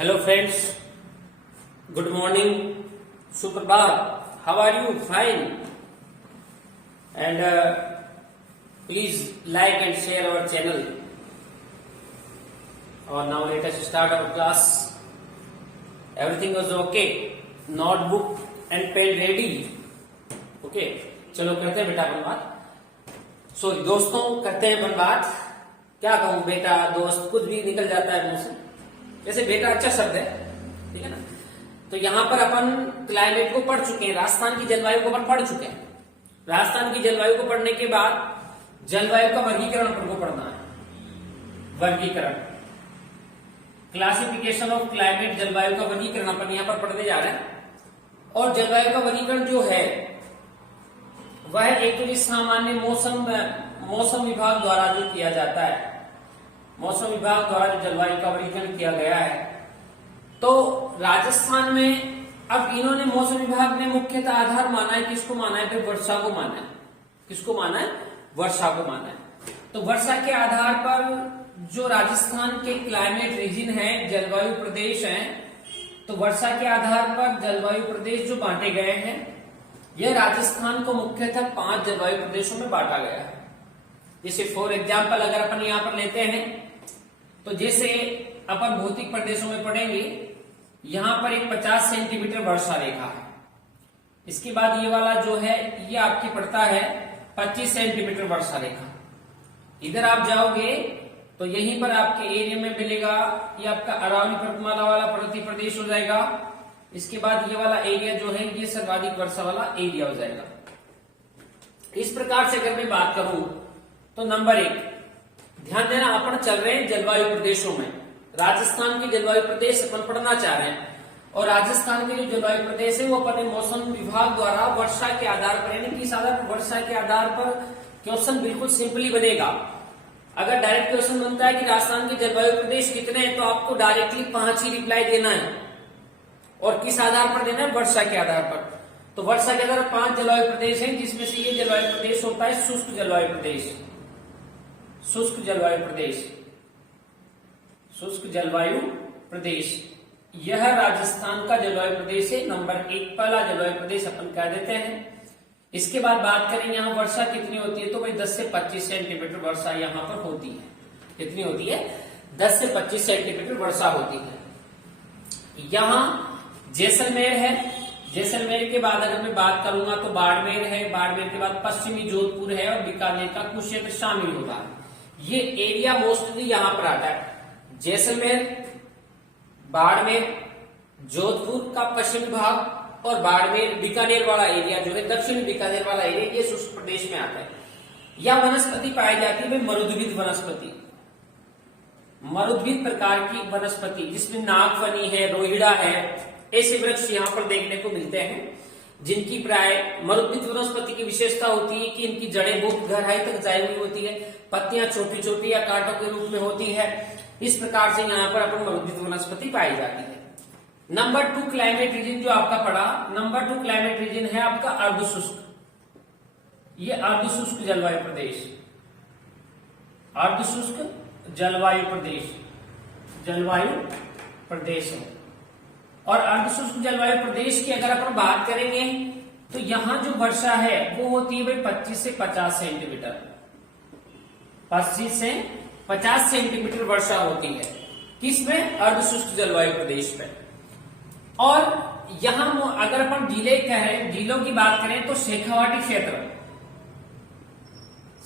Hello friends, good morning, Suprabhat, how are you? Fine. And please like and share our channel. Now let us start our class. Everything was okay. Notebook and pen ready. Okay. चलो करते हैं बेटा अपन बात. Sorry दोस्तों करते हैं अपन बात. क्या कहूँ बेटा दोस्त कुछ भी निकल जाता है मुंह से. जैसे बेटा अच्छा शब्द है, ठीक है ना. तो यहाँ पर अपन क्लाइमेट को पढ़ चुके हैं, राजस्थान की जलवायु को अपन पढ़ चुके हैं. राजस्थान की जलवायु को पढ़ने के बाद जलवायु का वर्गीकरण अपन को पढ़ना है. वर्गीकरण, क्लासिफिकेशन ऑफ क्लाइमेट, जलवायु का वर्गीकरण अपन यहाँ पर पढ़ने जा रहे हैं. और जलवायु का वर्गीकरण जो है वह एक तो सामान्य मौसम विभाग द्वारा जो किया जाता है, मौसम विभाग द्वारा जो जलवायु का वर्गीकरण किया गया है. तो राजस्थान में अब इन्होंने मौसम विभाग ने मुख्यतः आधार माना है, किसको माना है फिर वर्षा को माना है. किसको माना है? वर्षा को माना है. तो वर्षा के आधार पर जो राजस्थान के क्लाइमेट रीजन है, जलवायु प्रदेश हैं, तो वर्षा के आधार पर जलवायु प्रदेश जो बांटे गए हैं, यह राजस्थान को मुख्यतः 5 जलवायु प्रदेशों में बांटा गया है. जैसे फॉर एग्जाम्पल अगर अपन यहाँ पर लेते हैं तो जैसे अपन भौतिक प्रदेशों में पढ़ेंगे, यहाँ पर एक 50 सेंटीमीटर वर्षा रेखा है. इसके बाद ये वाला जो है ये आपकी पड़ता है 25 सेंटीमीटर वर्षा रेखा. इधर आप जाओगे तो यहीं पर आपके एरिया में मिलेगा, ये आपका अरावली पर्वतमाला वाला पर्वतीय प्रदेश हो जाएगा. इसके बाद ये वाला एरिया जो है ये सर्वाधिक वर्षा वाला एरिया हो जाएगा. इस प्रकार से अगर मैं बात करूं तो नंबर 1 ध्यान देना, अपन चल रहे हैं जलवायु प्रदेशों में. राजस्थान के जलवायु प्रदेश अपन पढ़ना चाह रहे हैं और राजस्थान के जो जलवायु प्रदेश है वो अपने मौसम विभाग द्वारा वर्षा के आधार पर, यानी किस आधार पर? वर्षा के आधार पर क्वेश्चन बिल्कुल सिंपली बनेगा. अगर डायरेक्ट क्वेश्चन बनता है कि राजस्थान के जलवायु प्रदेश कितने हैं, तो आपको डायरेक्टली 5 ही रिप्लाई देना है. और किस आधार पर देना है? वर्षा के आधार पर. तो वर्षा के आधार पर 5 जलवायु प्रदेश हैं, जिसमें से ये जलवायु प्रदेश होता है शुष्क जलवायु प्रदेश. शुष्क जलवायु प्रदेश, शुष्क जलवायु प्रदेश, यह राजस्थान का जलवायु प्रदेश है. नंबर 1 पहला जलवायु प्रदेश अपन कह देते हैं. इसके बाद बात करें यहाँ वर्षा कितनी होती है, तो भाई 10 से 25 सेंटीमीटर वर्षा यहाँ पर होती है. कितनी होती है? 10 से 25 सेंटीमीटर वर्षा होती है. यहाँ जैसलमेर है. जैसलमेर के बाद अगर मैं बात करूंगा तो बाड़मेर है. बाड़मेर के बाद पश्चिमी जोधपुर है और बीकानेर का कुछ क्षेत्र शामिल होता है. ये एरिया मोस्टली यहां पर आता है. जैसलमेर, बाड़मेर, जोधपुर का पश्चिमी भाग और बाड़मेर बीकानेर वाला एरिया जो है, दक्षिणी बीकानेर वाला एरिया, ये शुष्क प्रदेश में आता है. यह वनस्पति पाई जाती है मरुद्भिद वनस्पति, मरुद्भिद प्रकार की वनस्पति, जिसमें नागफनी है, रोहिड़ा है, ऐसे वृक्ष यहाँ पर देखने को मिलते हैं, जिनकी प्राय मरुद्भिद वनस्पति की विशेषता होती है कि इनकी जड़ें बहुत गहराई तक जाई हुई होती है, पत्तियां छोटी छोटी या कांटों के रूप में होती है. इस प्रकार से यहाँ पर अपन मरुद्भिद वनस्पति पाई जाती है. नंबर 2 क्लाइमेट रीजन जो आपका पड़ा, नंबर 2 क्लाइमेट रीजन है आपका अर्धशुष्क. ये अर्धशुष्क जलवायु प्रदेश, अर्धशुष्क जलवायु प्रदेश, जलवायु प्रदेश है. और अर्धशुष्क जलवायु प्रदेश की अगर अपन बात करेंगे तो यहां जो वर्षा है वो होती है भाई 25 से 50 सेंटीमीटर. 25 से 50 सेंटीमीटर वर्षा होती है. किसमें? अर्धशुष्क जलवायु प्रदेश में. और यहां अगर अपन जिले कहें, जिलों की बात करें तो शेखावाटी क्षेत्र,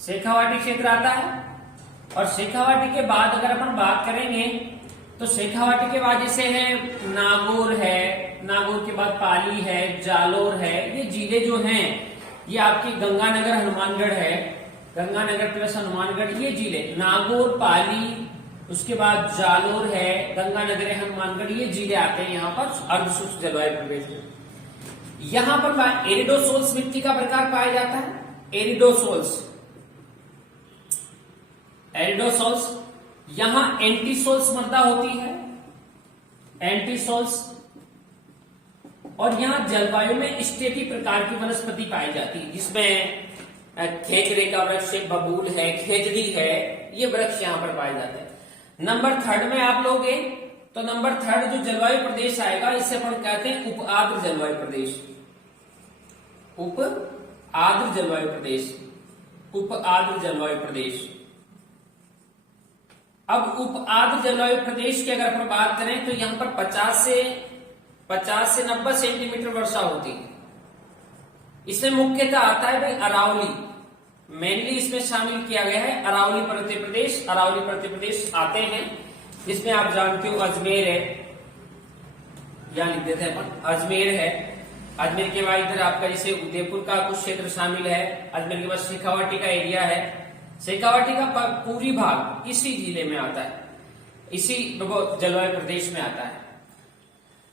शेखावाटी क्षेत्र आता है. और शेखावाटी के बाद अगर अपन बात करेंगे तो शेखावाटी के बाद जैसे है नागौर है, नागौर के बाद पाली है, जालोर है. ये जिले जो हैं ये आपकी गंगानगर, हनुमानगढ़ है, गंगानगर प्लस हनुमानगढ़, ये जिले नागौर, पाली, उसके बाद जालोर है, गंगानगर है, हनुमानगढ़, ये जिले आते हैं यहाँ पर अर्धशुष्क जलवायु प्रदेश में. यहाँ पर एरिडोसोल्स मिट्टी का प्रकार पाया जाता है. एरिडोसोल्स, एरिडोसोल्स. यहां एंटीसोल्स मृदा होती है, एंटीसोल्स. और यहां जलवायु में स्टेपी प्रकार की वनस्पति पाई जाती है, जिसमें खेजड़े का वृक्ष, बबूल है, खेजड़ी है, ये वृक्ष यहां पर पाए जाते हैं. नंबर 3 में आप लोगे तो नंबर थर्ड जो जलवायु प्रदेश आएगा इसे अपन कहते हैं उप आर्द्र जलवायु प्रदेश। उप आर्द्र जलवायु प्रदेश, उप आर्द्र जलवायु प्रदेश। अब उप आर्द्र जलवायु प्रदेश की अगर अपन बात करें तो यहां पर 50 से 90 सेंटीमीटर वर्षा होती है। इसमें मुख्यतः आता है भाई अरावली, मेनली इसमें शामिल किया गया है अरावली पर्वतीय प्रदेश। अरावली पर्वतीय प्रदेश आते हैं जिसमें आप जानते हो अजमेर है, यहां लिख देते हैं अपन अजमेर है। अजमेर के बाद इधर आपका जैसे उदयपुर का कुछ क्षेत्र शामिल है। अजमेर के बाद शेखावाटी का एरिया है। शेखावाटी का पूरी भाग इसी जिले में आता है, इसी जलवायु प्रदेश में आता है।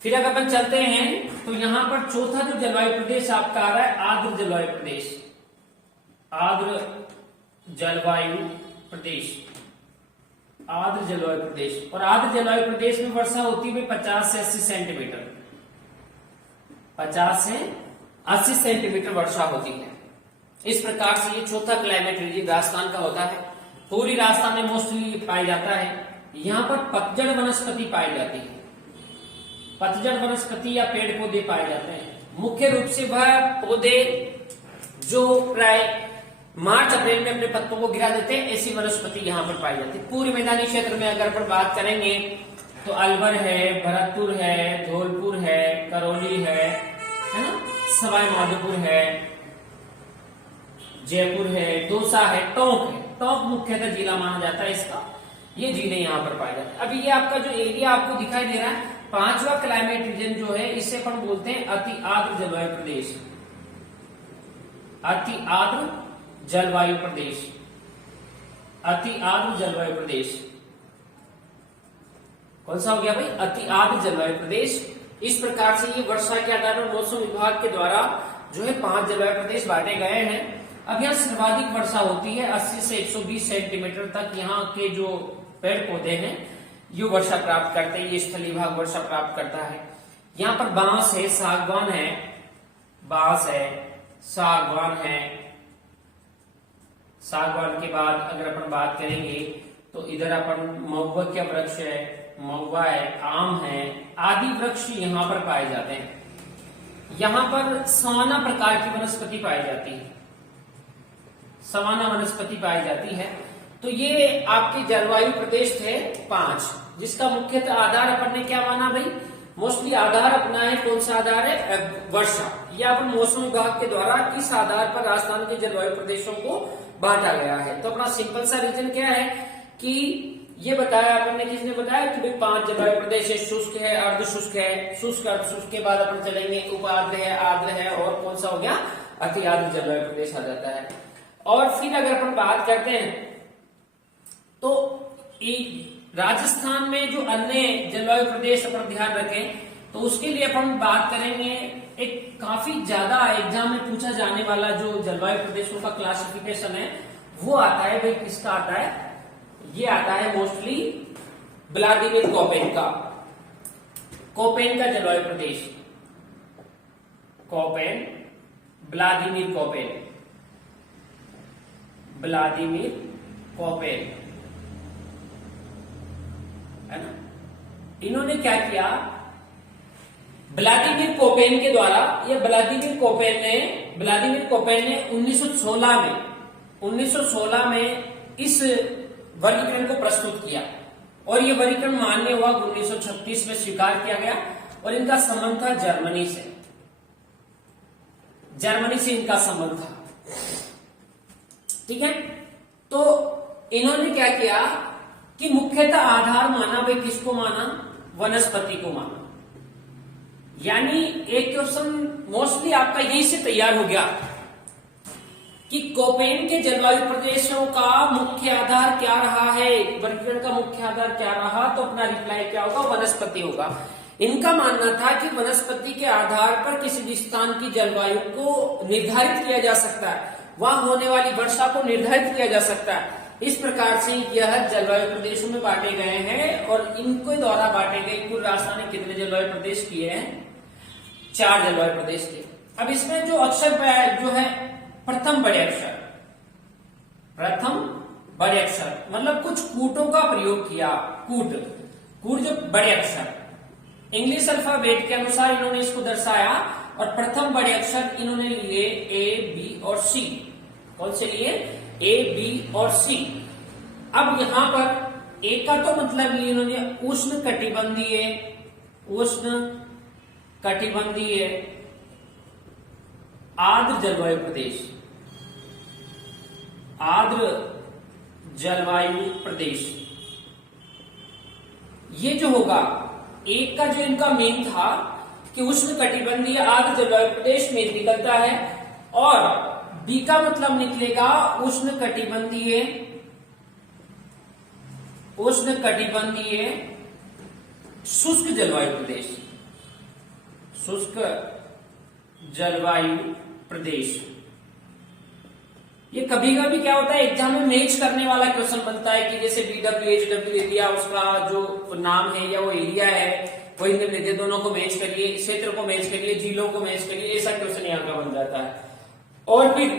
फिर अगर अपन चलते हैं तो यहां पर चौथा जो जलवायु प्रदेश आपका आ रहा है आर्द्र जलवायु प्रदेश। आर्द्र जलवायु प्रदेश, आर्द्र जलवायु प्रदेश। और आर्द्र जलवायु प्रदेश में वर्षा होती है 50 से 80 सेंटीमीटर, 50 से 80 सेंटीमीटर वर्षा होती है। इस प्रकार से ये चौथा क्लाइमेट रीजन राजस्थान का होता है। पूरी राजस्थान में मोस्टली पाया जाता है। यहां पर पतझड़ वनस्पति पाई जाती है, पतझड़ वनस्पति या पेड़ पौधे पाए जाते हैं। मुख्य रूप से वह पौधे जो प्राय मार्च अप्रैल में अपने पत्तों को गिरा देते हैं, ऐसी वनस्पति यहाँ पर पाई जाती है। पूरे मैदानी क्षेत्र में अगर अपन बात करेंगे तो अलवर है, भरतपुर है, धौलपुर है, करौली है ना, सवाई माधोपुर है, जयपुर है, दौसा है, टोंक है। टोंक मुख्यतः जिला माना जाता है इसका। ये जिले यहाँ पर पाए जाते हैं। अभी ये आपका जो एरिया आपको दिखाई दे रहा है, पांचवा क्लाइमेट रीजन जो है इसे अपन बोलते हैं अति आर्द्र जलवायु प्रदेश। अति आर्द्र जलवायु प्रदेश, अति आर्द्र जलवायु प्रदेश। कौन सा हो गया भाई? अति आर्द्र जलवायु प्रदेश। इस प्रकार से ये वर्षा के आधार पर मौसम विभाग के द्वारा जो है 5 जलवायु प्रदेश बांटे गए हैं। अब यहाँ सर्वाधिक वर्षा होती है 80 से 120 सेंटीमीटर तक। यहाँ के जो पेड़ पौधे हैं ये वर्षा प्राप्त करते हैं, ये स्थलीय भाग वर्षा प्राप्त करता है। यहाँ पर बांस है, सागवान है, बांस है, सागवान है। सागवान के बाद अगर अपन बात करेंगे तो इधर अपन महुआ का वृक्ष है, महुआ है, आम है, आदि वृक्ष यहाँ पर पाए जाते हैं। यहाँ पर सवाना प्रकार की वनस्पति पाई जाती है, सवाना वनस्पति पाई जाती है। तो ये आपके जलवायु प्रदेश थे 5, जिसका मुख्यतः आधार अपन ने क्या माना भाई? मोस्टली आधार अपना है, कौन सा आधार है? वर्षा। या अपन मौसम विभाग के द्वारा किस आधार पर राजस्थान के जलवायु प्रदेशों को बांटा गया है। तो अपना सिंपल सा रीजन क्या है कि ये बताया अपन ने, किसने बताया कि भाई 5 जलवायु प्रदेश है, शुष्क है, अर्ध शुष्क है, शुष्क अर्ध शुष्क के बाद अपन चलेंगे उप आर्द्र है, आर्द्र है, और कौन सा हो गया? अति आर्द्र जलवायु प्रदेश आ जाता है। और फिर अगर अपन बात करते हैं तो राजस्थान में जो अन्य जलवायु प्रदेश अपन ध्यान रखें तो उसके लिए अपन बात करेंगे। एक काफी ज्यादा एग्जाम में पूछा जाने वाला जो जलवायु प्रदेशों का क्लासिफिकेशन है वो आता है भाई, किसका आता है? ये आता है मोस्टली व्लादिमीर कोपेन का, कोपेन का जलवायु प्रदेश। Koppen, Vladimir Koppen, Vladimir Koppen है ना। इन्होंने क्या किया? व्लादिमीर कोपेन के द्वारा, ये व्लादिमीर कोपेन ने 1916 में इस वर्गीकरण को प्रस्तुत किया और ये वर्गीकरण मान्य हुआ। 1936 में स्वीकार किया गया और इनका संबंध था जर्मनी से, जर्मनी से इनका संबंध था। ठीक है, तो इन्होंने क्या किया कि मुख्यतः आधार माना भाई, किसको माना? वनस्पति को माना। यानी एक क्वेश्चन मोस्टली आपका यही से तैयार हो गया कि कोपेन के जलवायु प्रदेशों का मुख्य आधार क्या रहा है, वर्गीकरण का मुख्य आधार क्या रहा, तो अपना रिप्लाई क्या होगा? वनस्पति होगा। इनका मानना था कि वनस्पति के आधार पर किसी भी स्थान की जलवायु को निर्धारित किया जा सकता है, वहां होने वाली वर्षा को निर्धारित किया जा सकता है। इस प्रकार से यह जलवायु प्रदेशों में बांटे गए हैं और इनके द्वारा बांटे गए कुल राजस्थान ने कितने जलवायु प्रदेश किए हैं? 4 जलवायु प्रदेश के। अब इसमें जो अक्षर जो है प्रथम बड़े अक्षर, प्रथम बड़े अक्षर मतलब कुछ कूटों का प्रयोग किया। कूट, गुर्ज बड़े अक्षर। इंग्लिश अल्फाबेट के अनुसार इन्होंने इसको दर्शाया और प्रथम बड़े अक्षर इन्होंने लिए ए, बी और सी। कौन से लिए? ए, बी और सी। अब यहां पर ए का तो मतलब लिए इन्होंने उष्ण कटिबंधीय, उष्ण कटिबंधीय आर्द्र जलवायु प्रदेश, आर्द्र जलवायु प्रदेश। ये जो होगा एक का जो इनका मेन था कि उष्ण कटिबंधीय आर्द्र जलवायु प्रदेश में निकलता है, और बी का मतलब निकलेगा उष्ण कटिबंधीय, उष्ण कटिबंधीय शुष्क जलवायु प्रदेश, शुष्क जलवायु प्रदेश। ये कभी कभी क्या होता है एग्जाम में मैच करने वाला क्वेश्चन बनता है कि जैसे BWHW दे दिया, उसका जो नाम है या वो एरिया है वो इनके दे दिए, दोनों को मैच करिए, क्षेत्र को मैच करिए, जिलों को मैच करिए, ऐसा क्वेश्चन यहाँ का बन जाता है। और फिर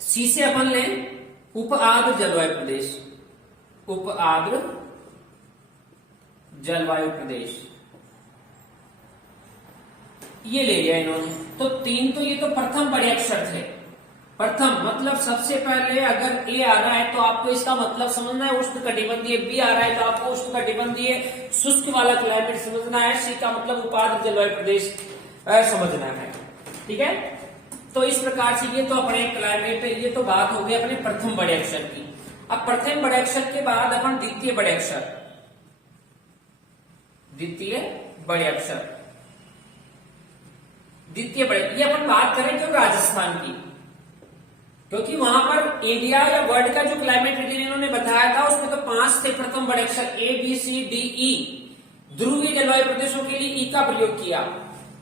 सी से अपन लें उप आर्द्र जलवायु प्रदेश, उप आर्द्र जलवायु प्रदेश, ये ले लिया इन्होंने। तो तीन तो ये तो प्रथम बड़े अक्षर थे। प्रथम मतलब सबसे पहले अगर ए आ रहा है तो आपको इसका मतलब समझना है उष्ण कटिबंधीय, बी आ रहा है तो आपको उष्ण कटिबंधीय शुष्क वाला क्लाइमेट समझना है, सी का मतलब उपार्द्र जलवायु प्रदेश समझना है। ठीक है, तो इस प्रकार से ये तो अपने क्लाइमेट, ये तो बात हो गई अपने प्रथम बड़े अक्षर की। अब प्रथम बड़े अक्षर के बाद अपन द्वितीय बड़े अक्षर, द्वितीय बड़े अक्षर, द्वितीय बड़े, ये अपन बात करें क्यों राजस्थान की, क्योंकि वहां पर इंडिया या वर्ल्ड का जो क्लाइमेट रीजन इन्होंने बताया था उसमें तो 5 थे प्रथम बड़े अक्षर ए, बी, सी, डी, ई। ध्रुवीय जलवायु प्रदेशों के लिए ई का प्रयोग किया,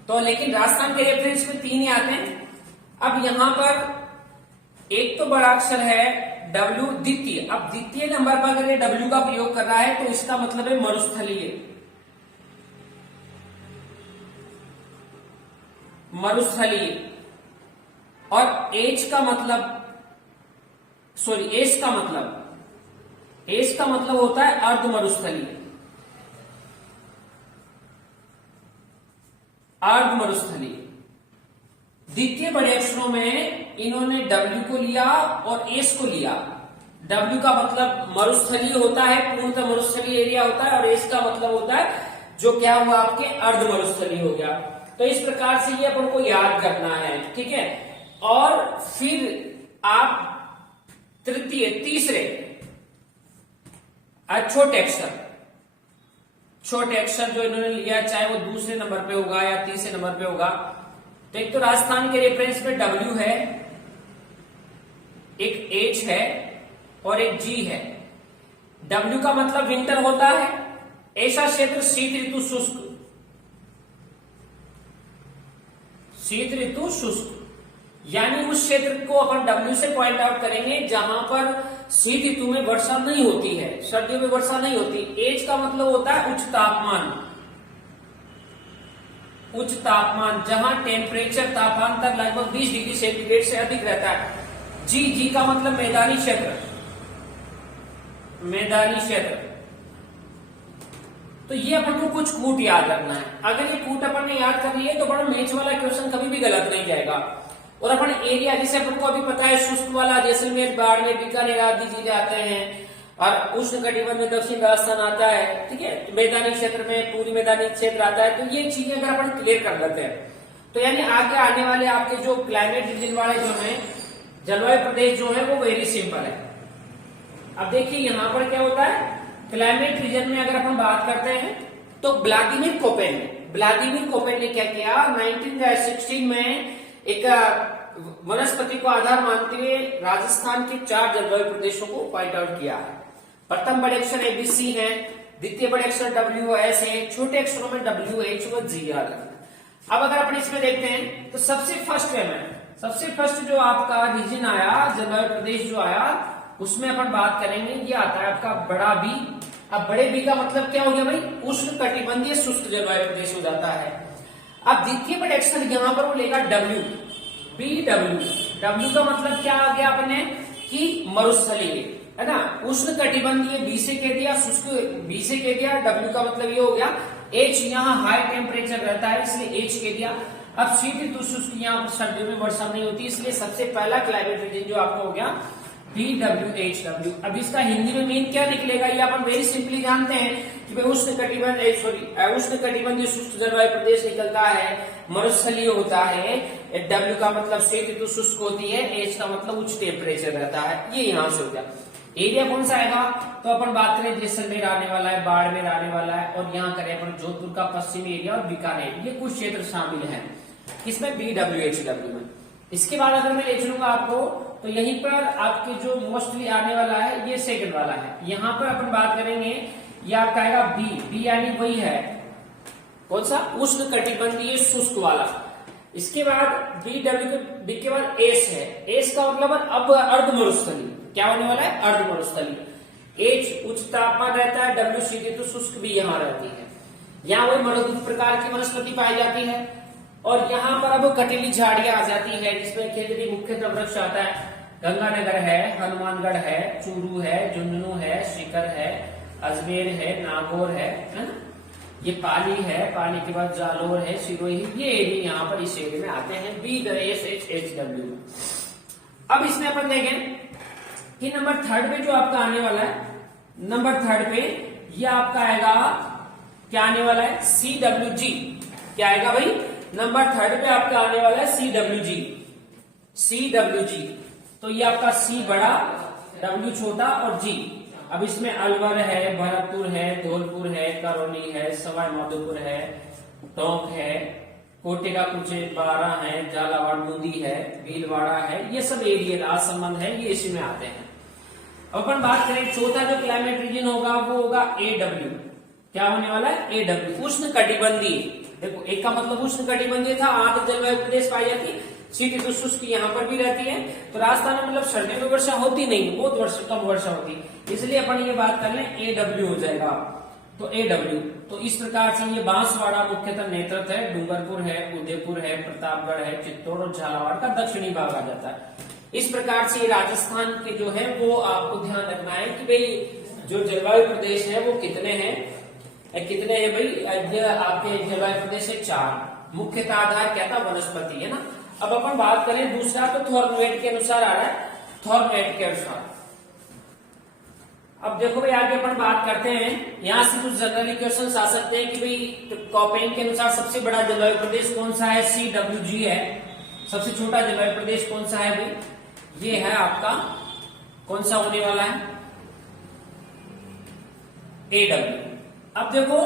तो लेकिन राजस्थान के रेफरेंस में 3 ही आते हैं। अब यहां पर एक तो बड़ा अक्षर है डब्ल्यू, द्वितीय। अब द्वितीय नंबर पर अगर ये डब्ल्यू का प्रयोग कर रहा है तो इसका मतलब है मरुस्थलीय, मरुस्थलीय। और एच का मतलब, सॉरी एस का मतलब, एस का मतलब होता है अर्ध मरुस्थलीय, अर्ध मरुस्थलीय। द्वितीय बड़े अक्षरों में इन्होंने डब्ल्यू को लिया और एस को लिया। डब्ल्यू का मतलब मरुस्थलीय होता है, पूर्णतः मरुस्थलीय एरिया होता है, और एस का मतलब होता है जो क्या हुआ आपके अर्ध मरुस्थलीय हो गया। तो इस प्रकार से ये अपन को याद करना है। ठीक है, और फिर आप तृतीय, तीसरे छोटे अक्षर, छोटे अक्षर जो इन्होंने लिया, चाहे वो दूसरे नंबर पे होगा या तीसरे नंबर पे होगा, तो एक तो राजस्थान के रेफरेंस में डब्ल्यू है, एक एच है और एक जी है। डब्ल्यू का मतलब विंटर होता है, ऐसा क्षेत्र शीत ऋतु शुष्क, शीत ऋतु शुष्क, यानी उस क्षेत्र को अपन डब्ल्यू से पॉइंट आउट करेंगे जहां पर शीत ऋतु में वर्षा नहीं होती है, सर्दियों में वर्षा नहीं होती। एच का मतलब होता है उच्च तापमान, उच्च तापमान, जहां टेम्परेचर तापांतर लगभग 20 डिग्री सेंटीग्रेड से अधिक रहता है। जी, जी का मतलब मैदानी क्षेत्र, मैदानी क्षेत्र। तो ये अपन को कुछ कूट याद रखना है। अगर ये कूट अपन ने याद कर लिए तो बड़ा मैच वाला क्वेश्चन कभी भी गलत नहीं जाएगा। और अपन एरिया, जैसे अपन को अभी पता है शुष्क वाला जैसलमेर, बाड़मेर, बीकानेर आदि जिले आते हैं, और उष्ण कटिबंध में दक्षिण राजस्थान आता है। ठीक है, मैदानी क्षेत्र में पूरी मैदानी क्षेत्र आता है। तो ये चीजें अगर अपन क्लियर कर लेते हैं तो यानी आगे आने वाले आपके जो क्लाइमेट रीजन वाले जो है जलवायु प्रदेश जो है वो वेरी सिंपल है। अब देखिए यहां पर क्या होता है, क्लाइमेट रीजन में अगर अपन बात करते हैं तो व्लादिमीर कोपेन ने क्या किया, 1916 में एक वनस्पति को आधार मानते हुए राजस्थान के 4 जलवायु प्रदेशों को पॉइंट आउट किया है। प्रथम बड़े अक्षर एबीसी है, द्वितीय बड़े अक्षर डब्ल्यू एस है, छोटे अक्षरों में डब्ल्यू एच व जी आर। अब अगर अपन इसमें देखते हैं तो सबसे फर्स्ट जो आपका रीजन आया, जलवायु प्रदेश जो आया, उसमें अपन बात करेंगे, ये आता है आपका बड़ा बी। अब बड़े बी का मतलब क्या हो गया भाई, उष्ण कटिबंधीय शुष्क जलवायु प्रदेश हो जाता है। अब द्वितीय बड़े अक्षर यहां पर वो लेगा डब्ल्यू, बी डब्ल्यू। डब्ल्यू का मतलब क्या आ गया अपने कि मरुस्थलीय, है ना, उष्ण कटिबंधीय बी से कह दिया, शुष्क बी से कह दिया, डब्ल्यू का मतलब ये हो गया, एच यहाँ हाई टेम्परेचर रहता है इसलिए एच कह दिया। अब शीत ऋतु शुष्क, यहाँ पर सर्दियों में वर्षा नहीं होती इसलिए सबसे पहला क्लाइमेट रीजन जो आपका हो गया BWHW। अब इसका हिंदी में मीन क्या निकलेगा, ये अपन वेरी सिंपली जानते हैं कि भाई उष्ण कटिबंधीय शुष्क जलवायु प्रदेश निकलता है, मरुस्थलीय होता है, डब्ल्यू का मतलब शीत ऋतु शुष्क होती है, एच का मतलब उच्च टेम्परेचर रहता है, ये यहाँ से हो गया। एरिया कौन सा आएगा, तो अपन बात करें जैसलमेर आने वाला है, बाड़मेर आने वाला है, और यहाँ करें अपन जोधपुर का पश्चिमी एरिया और बीकानेर, ये कुछ क्षेत्र शामिल है इसमें BWHW में। इसके बाद अगर मैं ले चलूंगा आपको, तो यहीं पर आपके जो मोस्टली आने वाला है ये सेकंड वाला है। यहाँ पर अपन बात करेंगे, ये आपका आएगा बी यानी वही है कौन सा, उष्ण कटिबंधीय शुष्क वाला। इसके बाद बी के बाद एस है, एस का मतलब अब अर्ध मरुस्थलीय, क्या होने वाला है, अर्ध मरुस्थलीय। एच उच्च तापमान रहता है, डब्ल्यू शीत ऋतु शुष्क भी यहाँ रहती है, यहाँ वही मरुभूमि प्रकार की वनस्पति पाई जाती है, और यहाँ पर अब कटीली झाड़ियां आ जाती है जिसमें खेजड़ी मुख्यतः वृक्ष आता है, गंगानगर है, हनुमानगढ़ है, चूरू है, झुंझुनू है, शिखर है, अजमेर है, नागौर है ना, ये पाली है, पाली के बाद जालोर है, सिरोही, ये एरिया यहाँ पर इस एरिया में आते हैं BWHW। अब इसमें अपन देखें कि नंबर थर्ड पे जो आपका आने वाला है, नंबर थर्ड पे ये आपका आएगा, क्या आने वाला है, CWG। क्या आएगा भाई, नंबर थर्ड पे आपका आने वाला है CWG। तो ये आपका C बड़ा, W छोटा और G। अब इसमें अलवर है, भरतपुर है, धौलपुर है, करौली है, सवाई माधोपुर है, टोंक है, कोटे का कुछ 12 है, झालावाड़ बूंदी है, भीलवाड़ा है, ये सब एरिया राजसमंद है, ये इसी में आते हैं। अब अपन बात करें चौथा जो क्लाइमेट रीजन होगा वो होगा AW। क्या होने वाला है, AW उष्ण कटिबंधीय। देखो एक का मतलब उष्ण कटिबंधीय था, आर्द्र जलवायु प्रदेश पाई जाती, शीत ऋतु शुष्क यहाँ पर भी रहती है। तो राजस्थान में मतलब सर्दियों में वर्षा होती नहीं, बहुत कम वर्षा होती, इसलिए अपन ये बात कर लें AW हो जाएगा। तो AW, तो इस प्रकार से ये बांसवाड़ा मुख्यतः नेतृत्व है, डूंगरपुर है, उदयपुर है, प्रतापगढ़ है, चित्तौड़ और झालावाड़ का दक्षिणी भाग आ जाता है। इस प्रकार से राजस्थान के जो है वो आपको ध्यान रखना है कि भाई जो जलवायु प्रदेश है वो कितने हैं भाई, आपके जलवायु प्रदेश है 4। मुख्यतः आधार क्या था, वनस्पति है ना। अब अपन बात करें दूसरा, तो थॉर्नवेट के अनुसार आ रहा है, थॉर्नवेट के अनुसार। अब देखो भाई आगे अपन बात करते हैं, यहां से कुछ जनरली क्वेश्चन आ सकते हैं कि भाई कॉपेन के अनुसार सबसे बड़ा जलवायु प्रदेश कौन सा है, CWG है। सबसे छोटा जलवायु प्रदेश कौन सा है भाई, ये है आपका कौन सा होने वाला है, AW। अब देखो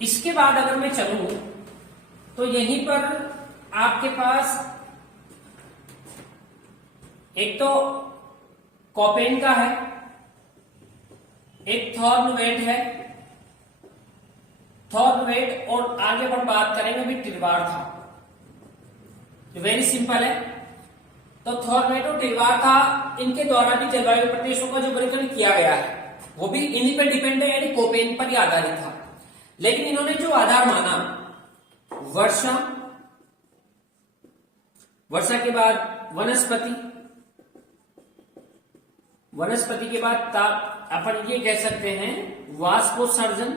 इसके बाद अगर मैं चलूं तो यहीं पर आपके पास एक तो कॉपेन का है, एक थॉर्नवेट है, थॉर्नवेट, और आगे अपन बात करेंगे भी टिलवार था। वेरी सिंपल है। तो थॉर्नवेट और टिलवार था, इनके द्वारा भी जलवायु प्रदेशों का जो वर्गीकरण किया गया है वो भी इन्हीं पर डिपेंड है, यानी कोपेन पर ही आधारित था। लेकिन इन्होंने जो आधार माना, वर्षा के बाद वनस्पति के बाद अपन ये कह सकते हैं वाष्पोत्सर्जन,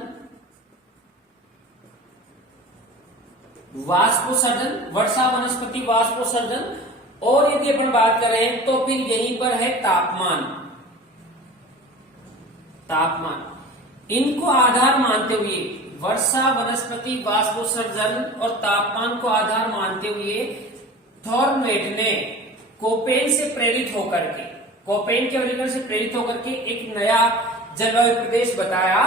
वर्षा वनस्पति वाष्पोत्सर्जन, और यदि अपन बात कर रहे हैं तो फिर यहीं पर है तापमान। इनको आधार मानते हुए, वर्षा वनस्पति वाष्पोत्सर्जन और तापमान को आधार मानते हुए थॉर्नवेट ने कोपेन से प्रेरित होकर के, कोपेन के वर्गीकरण से प्रेरित होकर के एक नया जलवायु प्रदेश बताया।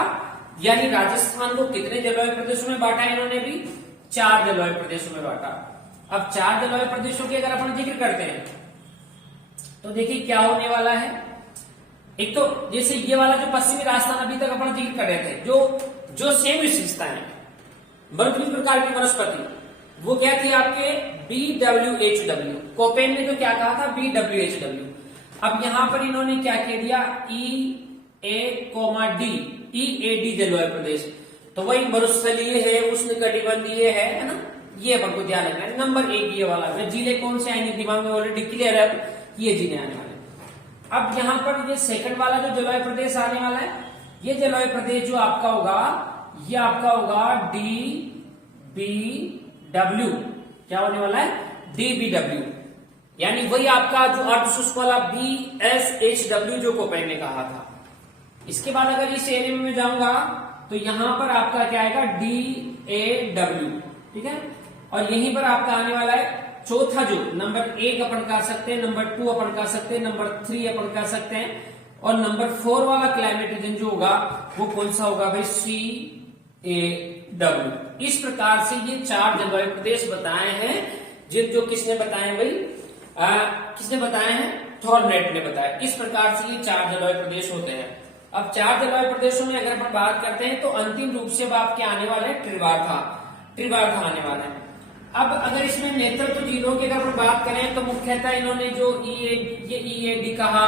यानी राजस्थान को कितने जलवायु प्रदेशों में बांटा इन्होंने भी, 4 जलवायु प्रदेशों में बांटा। अब 4 जलवायु प्रदेशों की अगर अपन जिक्र करते हैं तो देखिए क्या होने वाला है। एक तो जैसे ये वाला जो पश्चिमी राजस्थान अभी तक अपन जिक्र कर रहे थे, जो सेम विशेषताएं मरुभूमि प्रकार की वनस्पति, वो क्या थी आपके BWHW। कोपेन ने तो क्या कहा था, BWHW। अब यहां पर इन्होंने क्या कह दिया, EAD जलवायु प्रदेश। तो वही मरुस्थलीय है, उष्ण कटिबंधीय है ना, ये अपन को ध्यान रखना है। नंबर 1 ये वाला, जिले कौन से आएंगे दिमाग में ऑलरेडी क्लियर है, ये जिले आने वाले। अब यहाँ पर ये सेकंड वाला जो जलवायु प्रदेश आने वाला है, ये जलवायु प्रदेश जो आपका होगा, ये आपका होगा DBW। क्या होने वाला है? DBW, यानी वही आपका जो अर्ध शुष्क वाला BSHW जो कोपेन ने कहा था। इसके बाद अगर इस एरिया में जाऊंगा तो यहां पर आपका क्या आएगा? DAW, ठीक है। और यहीं पर आपका आने वाला है चौथा, जो नंबर 1 अपन कर सकते हैं, नंबर 2 अपन कर सकते हैं, नंबर 3 अपन कर सकते हैं, और नंबर 4 वाला क्लाइमेट रीजन जो होगा वो कौन सा होगा भाई? CAW। इस प्रकार से ये 4 जलवायु प्रदेश बताए हैं, जो किसने बताए भाई? किसने बताए हैं? थॉर्नेट ने बताया। इस प्रकार से ये 4 जलवायु प्रदेश होते हैं। अब 4 जलवायु प्रदेशों में अगर अपन बात करते हैं तो अंतिम रूप से अब आपके आने वाले हैं त्रिवार्था आने वाला है। अब अगर इसमें नेतृत्व जिलों की अगर अपन बात करें तो मुख्यतः इन्होंने जो ये EAD कहा,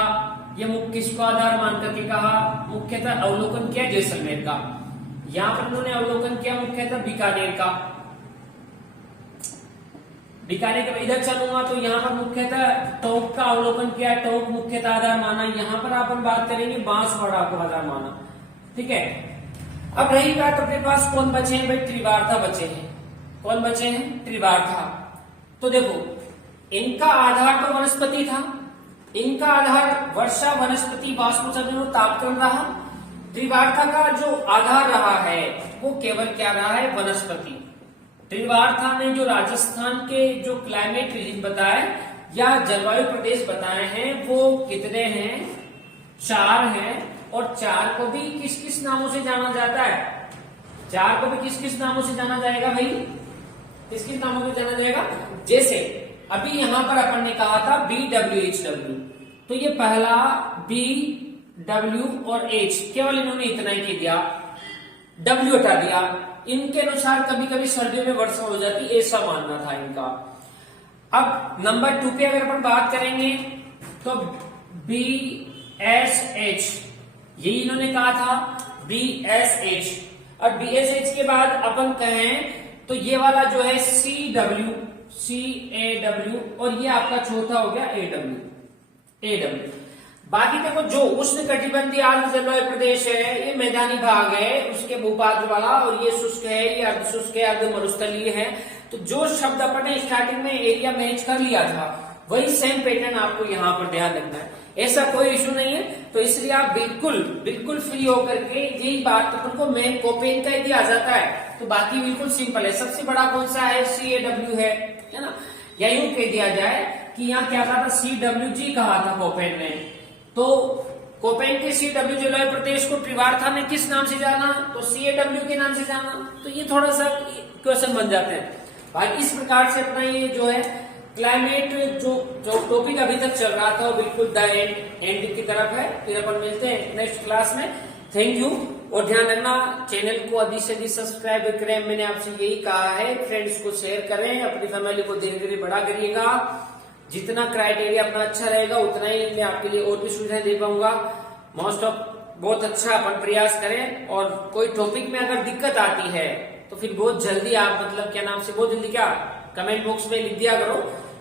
ये मुख्य किसको आधार मान करके कहा? मुख्यतः अवलोकन किया जैसलमेर का। यहाँ पर उन्होंने अवलोकन किया मुख्यतः बीकानेर का। बीकानेर के इधर चलूंगा तो यहाँ पर मुख्यतः टोंक का अवलोकन किया, टोंक मुख्यतः आधार माना। यहाँ पर अपन बात करेंगे बांसवाड़ा को आधार माना, ठीक है। अब रही बात अपने पास कौन बचे हैं भाई? त्रिवार्था बचे हैं। कौन बचे हैं? त्रिवार्था। तो देखो, इनका आधार तो वनस्पति था, इनका आधार वर्षा, वनस्पति, वाष्पोत्सर्जन और तापक्रम रहा। त्रिवार्था का जो आधार रहा है वो केवल क्या रहा है? वनस्पति। त्रिवार्था ने जो राजस्थान के जो क्लाइमेट रीजन बताए या जलवायु प्रदेश बताए हैं वो कितने हैं? 4 हैं। और 4 को भी किस किस नामों से जाना जाता है? 4 को भी किस किस नामों से जाना जाएगा भाई? किस किस नामों से जाना जाएगा? जैसे अभी यहां पर अपन ने कहा था BWHW, तो ये पहला BW और H, केवल इन्होंने इतना ही दिया, W हटा दिया। इनके अनुसार कभी कभी सर्दियों में वर्षा हो जाती, ऐसा मानना था इनका। अब नंबर 2 पे अगर अपन बात करेंगे तो BSH, यही इन्होंने कहा था BSH। और BSH के बाद अपन कहें तो ये वाला जो है CAW, और ये आपका चौथा हो गया AW। बाकी देखो, जो उष्णकटिबंधीय आर्द्र जलवायु प्रदेश है ये मैदानी भाग है उसके भूपात्र वाला, और ये शुष्क है, ये अर्ध शुष्क है, अर्ध मरुस्थलीय है। तो जो शब्द अपन ने स्टार्टिंग में एरिया मैच कर लिया था वही सेम पैटर्न आपको यहाँ पर ध्यान रखना है। ऐसा कोई इशू नहीं है, तो इसलिए आप बिल्कुल फ्री होकर के यही बात अपन को मेन कोपेन का यदि आ जाता है तो बाकी बिल्कुल सिंपल है। सबसे बड़ा कौन सा है? CAW है ना। या यूं कह दिया जाए कि यहाँ क्या कहा था? CWG कहा था कोपेन ने। तो कोपेन के CW जलवायु प्रदेश को त्रिवार्था ने किस नाम से जाना? तो CAW के नाम से जाना। तो ये थोड़ा सा क्वेश्चन बन जाते हैं भाई। इस प्रकार से अपना ये जो है क्लाइमेट जो टॉपिक अभी तक चल रहा था वो बिल्कुल द एंड की तरफ है। फिर अपन मिलते हैं नेक्स्ट क्लास में। थैंक यू, और ध्यान रखना चैनल को अधिक से अधिक सब्सक्राइब करें। मैंने आपसे यही कहा है, फ्रेंड्स को शेयर करें, अपनी फैमिली को धीरे धीरे बड़ा करिएगा। जितना क्राइटेरिया अपना अच्छा रहेगा उतना ही मैं आपके लिए और भी सुविधाएं दे पाऊंगा। मोस्ट ऑफ बहुत अच्छा अपन प्रयास करें, और कोई टॉपिक में अगर दिक्कत आती है तो फिर बहुत जल्दी आप बहुत जल्दी क्या कमेंट बॉक्स में लिख दिया करो,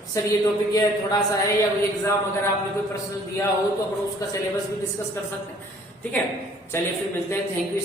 सर ये टॉपिक ये थोड़ा सा है, या कोई एग्जाम अगर आपने कोई पर्सनल दिया हो तो अपन उसका सिलेबस भी डिस्कस कर सकते हैं। ठीक है, चलिए फिर मिलते हैं। Thank you.